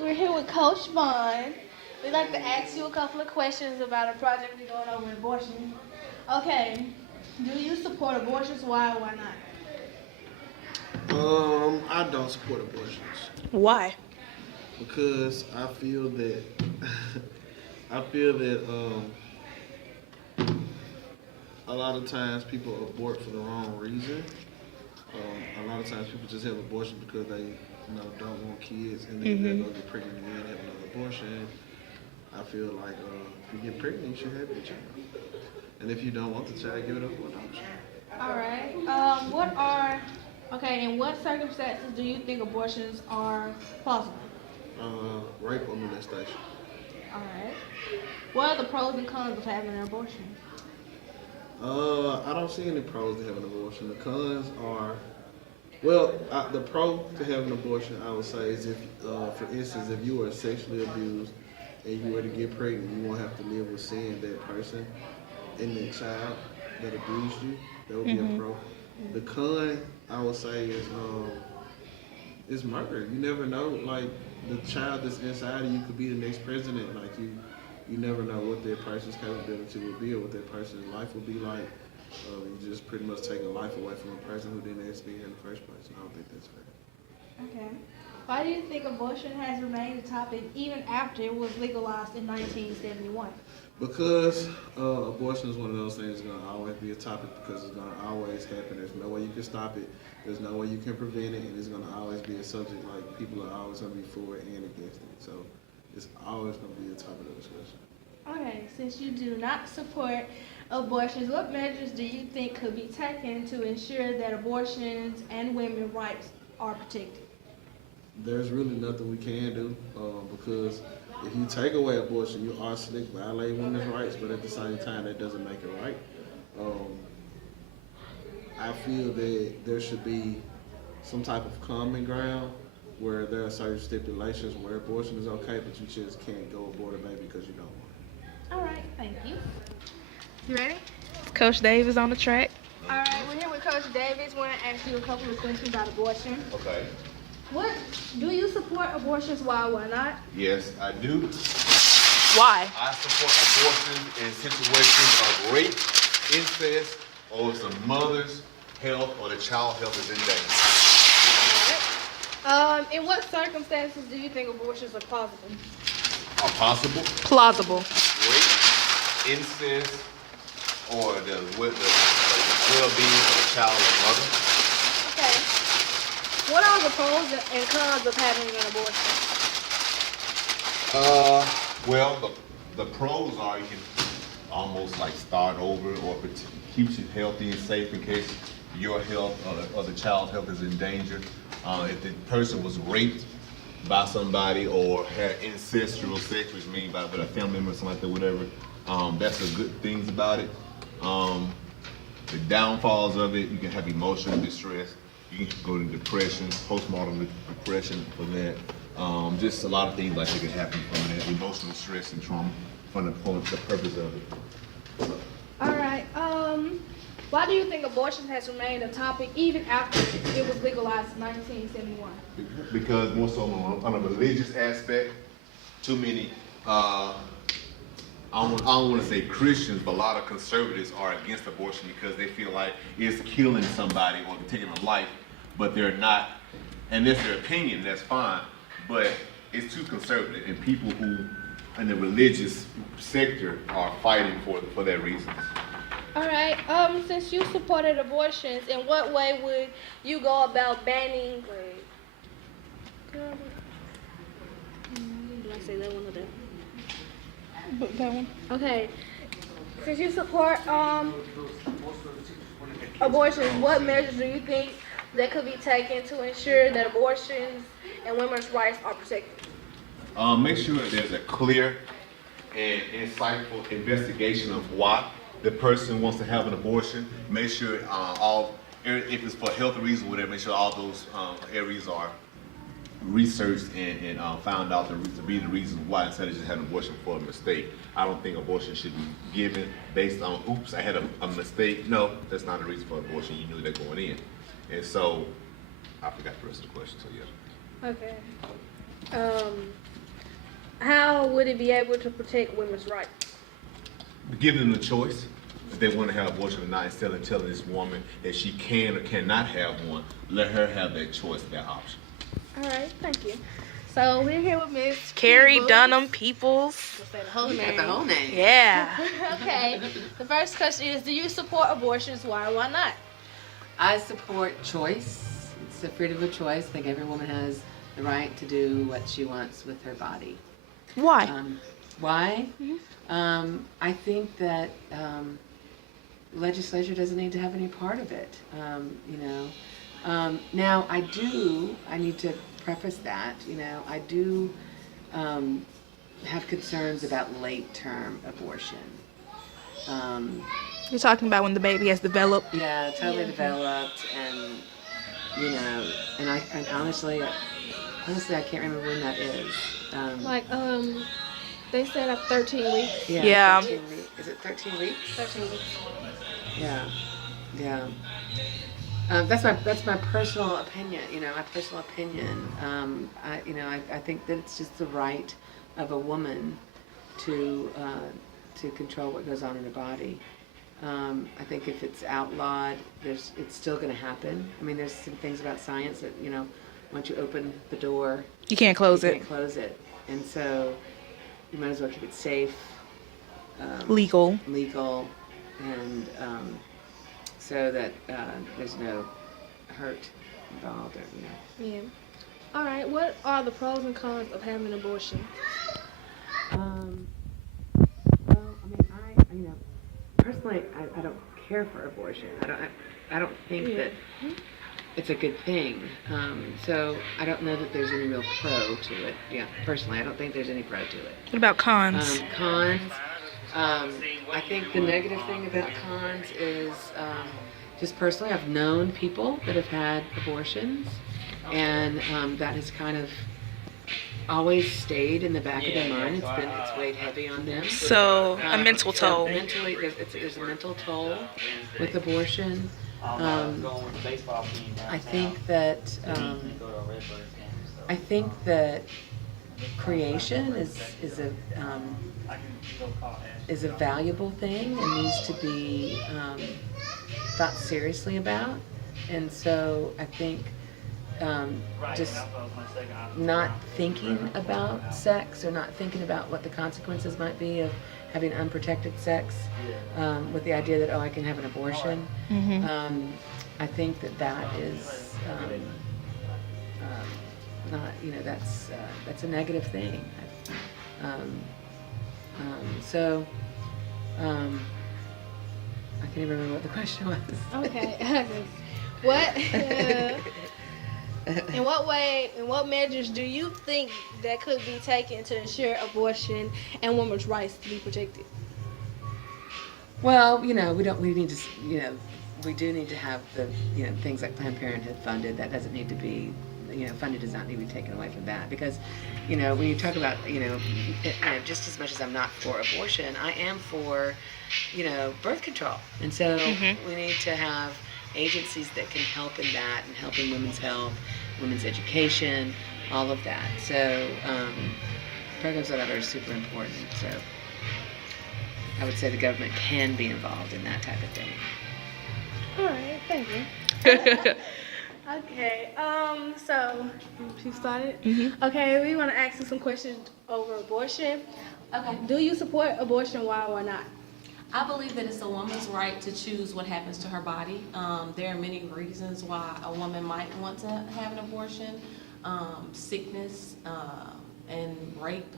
We're here with Coach Vaughn. We'd like to ask you a couple of questions about a project we're going over abortion. Okay, do you support abortions? Why or why not? I don't support abortions Why? because I feel that I feel that a lot of times people abort for the wrong reason. A lot of times people just have abortion because they don't want kids and then they go get pregnant again and have another abortion. I feel like if you get pregnant, you should have your child, and if you don't want the child, give it up for adoption. All right. In what circumstances do you think abortions are plausible? Rape or molestation. All right. What are the pros and cons of having an abortion? I don't see any pros to having an abortion. The cons are, the pro to having an abortion, I would say, is if, for instance, if you were sexually abused and you were to get pregnant, you won't have to live with seeing that person and that child that abused you. That would be a pro. The con, I would say, is murder. You never know. Like the child that's inside of you could be the next president. Like you never know what that person's capability will be or what that person's life will be like. You just pretty much take a life away from a person who didn't ask to be here in the first place. And I don't think that's fair. Okay. Why do you think abortion has remained a topic even after it was legalized in 1971? Because abortion is one of those things that's going to always be a topic because it's going to always happen. There's no way you can stop it. There's no way you can prevent it. And it's going to always be a subject like people are always going to be for it and against it. So it's always going to be a topic of discussion. Okay, since you do not support abortions, what measures do you think could be taken to ensure that abortions and women's rights are protected? There's really nothing we can do because if you take away abortion, you are slick violating women's rights, but at the same time, that doesn't make it right. I feel that there should be some type of common ground where there are certain stipulations where abortion is okay, but you just can't go abort a baby because you don't want it. All right, thank you. You ready? Coach Davis on the track. Okay. All right, we're here with Coach Davis. Want to ask you a couple of questions about abortion. Okay. What do you support abortions? Why not? Yes, I do. Why? I support abortion in situations of rape, incest, or if the mother's health or the child's health is in danger. In what circumstances do you think abortions are plausible? Are possible. Plausible. Rape, incest, or the well-being of the child or mother. Okay. What are the pros and cons of having an abortion? Well, the pros are you can almost like start over, or it keeps you healthy and safe in case your health or the child's health is in danger. If the person was raped by somebody or had incestual sex, which means by with a family member or something like that, whatever, that's the good things about it. The downfalls of it, you can have emotional distress. You can go to depression, postmortem depression for that. Just a lot of things like that can happen from that emotional stress and trauma from the purpose of it. All right. Why do you think abortion has remained a topic even after it was legalized in 1971? Because more so on a religious aspect, too many, I don't want to say Christians, but a lot of conservatives are against abortion because they feel like it's killing somebody or taking a life, but they're not, and that's their opinion, that's fine, but it's too conservative, and people who in the religious sector are fighting for their reasons. All right. Since you supported abortions, in what way would you go about banning? Did I say that one or that? That one. Okay. Since you support abortions, what measures do you think that could be taken to ensure that abortions and women's rights are protected? Make sure that there's a clear and insightful investigation of why the person wants to have an abortion. Make sure if it's for health reasons, whatever, make sure all those areas are researched and found out to be the reason why, instead of just having an abortion for a mistake. I don't think abortion should be given based on, oops, I had a mistake. No, that's not the reason for abortion. You knew that going in. And so, I forgot the rest of the question, so yeah. Okay. how would it be able to protect women's rights? Give them the choice if they want to have abortion or not, instead of telling this woman that she can or cannot have one. Let her have that choice, that option. All right, thank you. So we're here with Miss Carrie Peoples. Dunham Peoples. We'll say the whole You got name. the whole name. Yeah. Okay. The first question is: do you support abortions? Why or why not? I support choice. It's the freedom of choice. I think every woman has the right to do what she wants with her body. Why? Why? I think that legislature doesn't need to have any part of it. Now I need to preface that, I do have concerns about late-term abortion. You're talking about when the baby has developed. Yeah, totally developed, and and honestly, I can't remember when that is. They said up 13 weeks. Yeah. 13 weeks. Is it 13 weeks? 13 weeks. Yeah. That's my personal opinion. My personal opinion. I think that it's just the right of a woman to control what goes on in her body. I think if it's outlawed, it's still going to happen. I mean, there's some things about science that once you open the door, You can't close you it. can't close it, and so you might as well keep it safe, Legal. and so that there's no hurt involved. Yeah. All right. What are the pros and cons of having an abortion? Well, I mean, personally, I don't care for abortion. I don't think that it's a good thing. So I don't know that there's any real pro to it. Yeah, personally, I don't think there's any pro to it. What about cons? Cons. I think the negative thing about cons is just personally, I've known people that have had abortions, and that has kind of always stayed in the back of their mind. It's weighed heavy on them. So a mental toll. Mentally, there's a mental toll with abortion. I think that creation is a valuable thing and needs to be thought seriously about. And so I think just not thinking about sex or not thinking about what the consequences might be of having unprotected sex with the idea that, I can have an abortion. I think that is not, that's a negative thing. I can't even remember what the question was. Okay. In what measures do you think that could be taken to ensure abortion and women's rights to be protected? Well, we need to, we do need to have the, things like Planned Parenthood funded. That doesn't need to be, funded does not need to be taken away from that, because, when you talk about, just as much as I'm not for abortion, I am for, birth control. And so we need to have agencies that can help in that and help in women's health, women's education, all of that. So programs like that are super important. So I would say the government can be involved in that type of thing. All right, thank you. Okay, so she started. Okay, we want to ask you some questions over abortion. Okay. Do you support abortion? Why or not? I believe that it's a woman's right to choose what happens to her body. There are many reasons why a woman might want to have an abortion. Sickness and rape.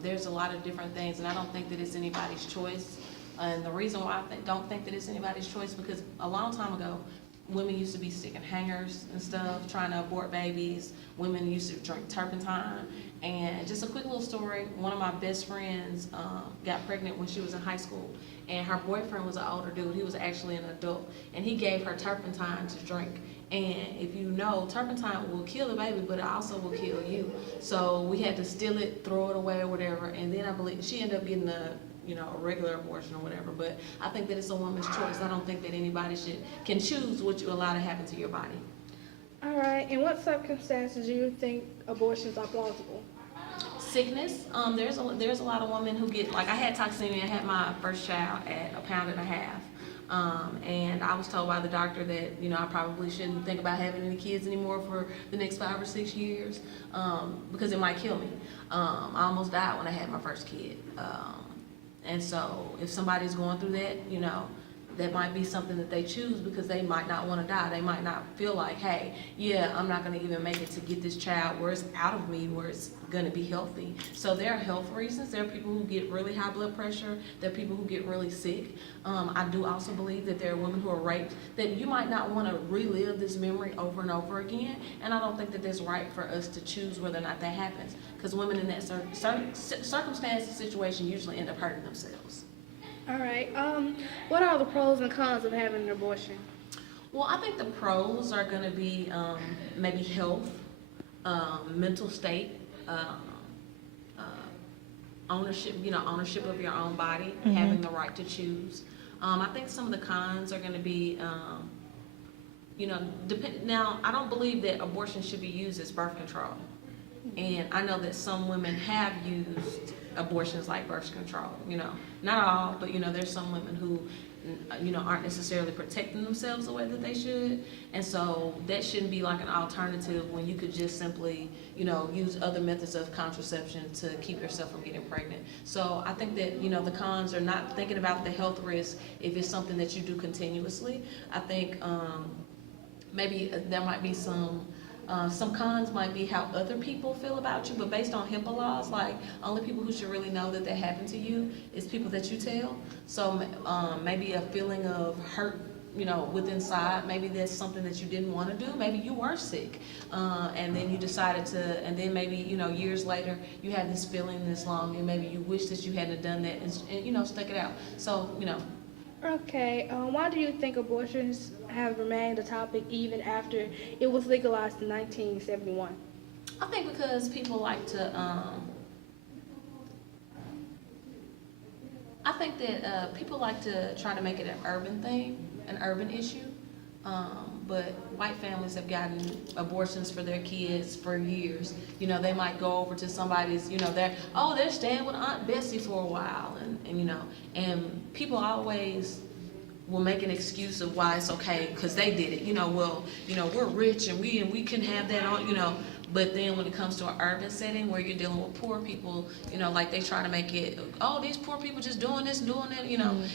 There's a lot of different things, and I don't think that it's anybody's choice. And the reason why I don't think that it's anybody's choice, because a long time ago, women used to be sticking hangers and stuff, trying to abort babies. Women used to drink turpentine. And just a quick little story, one of my best friends got pregnant when she was in high school, and her boyfriend was an older dude. He was actually an adult, and he gave her turpentine to drink. And if you know, turpentine will kill the baby, but it also will kill you. So we had to steal it, throw it away or whatever, and then I believe she ended up getting a regular abortion or whatever. But I think that it's a woman's choice. I don't think that anybody can choose what you allow to happen to your body. All right, in what circumstances do you think abortions are plausible? sickness. There's a lot of women who get, like, I had toxemia. I had my first child at 1.5 pounds. And I was told by the doctor that, you know, I probably shouldn't think about having any kids anymore for the next 5 or 6 years, because it might kill me. I almost died when I had my first kid. And so if somebody's going through that, you know, that might be something that they choose because they might not want to die. They might not feel like, hey, yeah, I'm not going to even make it to get this child where it's out of me, where it's going to be healthy. So there are health reasons. There are people who get really high blood pressure. There are people who get really sick. I do also believe that there are women who are raped, that you might not want to relive this memory over and over again. And I don't think that that's right for us to choose whether or not that happens, because women in that circumstance and situation usually end up hurting themselves. All right. What are the pros and cons of having an abortion? Well, I think the pros are going to be maybe health, mental state, ownership, ownership of your own body, having the right to choose. I think some of the cons are going to be, now, I don't believe that abortion should be used as birth control. And I know that some women have used abortions like birth control, not all, but there's some women who aren't necessarily protecting themselves the way that they should. And so that shouldn't be like an alternative when you could just simply, use other methods of contraception to keep yourself from getting pregnant. So I think that, the cons are not thinking about the health risk if it's something that you do continuously. I think maybe there might be some cons might be how other people feel about you, but based on HIPAA laws, like, only people who should really know that that happened to you is people that you tell. So maybe a feeling of hurt, with inside, maybe that's something that you didn't want to do. Maybe you were sick, and then you decided to, and then maybe, years later, you had this feeling this long, and maybe you wish that you hadn't done that, and stuck it out. So, Okay. Why do you think abortions have remained a topic even after it was legalized in 1971? I think because people like to, I think that people like to try to make it an urban thing, an urban issue. But white families have gotten abortions for their kids for years. They might go over to somebody's, they're staying with Aunt Bessie for a while, and people always will make an excuse of why it's okay because they did it. We're rich and we can have that on, But then when it comes to an urban setting where you're dealing with poor people, like they try to make it, oh, these poor people just doing this and doing that,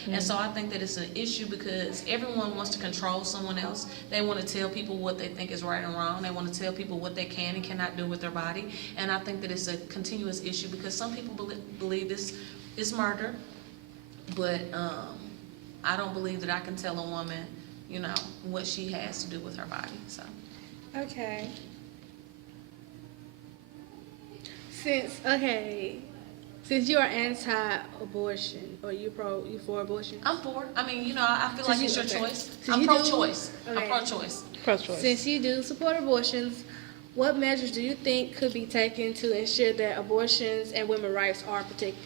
And so I think that it's an issue because everyone wants to control someone else. They want to tell people what they think is right and wrong. They want to tell people what they can and cannot do with their body. And I think that it's a continuous issue because some people believe this is murder, but I don't believe that I can tell a woman, what she has to do with her body. So. Okay. Since you are anti-abortion, or you for abortion? I'm for. I mean, I feel like it's your choice. I'm pro-choice. I'm pro-choice. Pro-choice. Since you do support abortions, what measures do you think could be taken to ensure that abortions and women's rights are protected?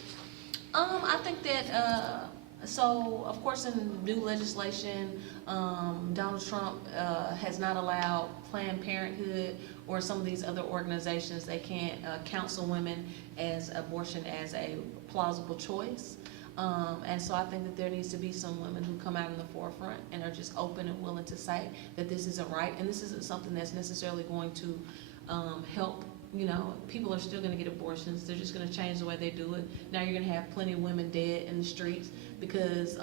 I think that. So, of course, in new legislation, Donald Trump has not allowed Planned Parenthood or some of these other organizations, they can't counsel women as abortion as a plausible choice. And so I think that there needs to be some women who come out in the forefront and are just open and willing to say that this isn't right and this isn't something that's necessarily going to help. People are still going to get abortions. They're just going to change the way they do it. Now you're going to have plenty of women dead in the streets because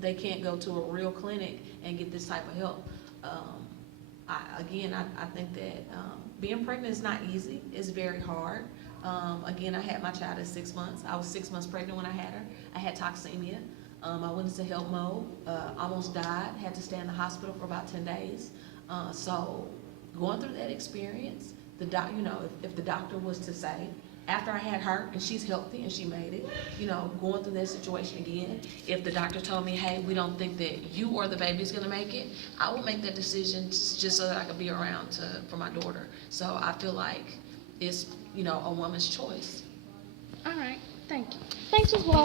they can't go to a real clinic and get this type of help. I think that being pregnant is not easy. It's very hard. I had my child at 6 months. I was 6 months pregnant when I had her. I had toxemia. I went into health mode, almost died, had to stay in the hospital for about 10 days. So going through that experience, if the doctor was to say, after I had her and she's healthy and she made it, going through that situation again, if the doctor told me, hey, we don't think that you or the baby's gonna make it, I would make that decision just so that I could be around for my daughter. So I feel like it's, a woman's choice. All right, thank you. Thanks as well.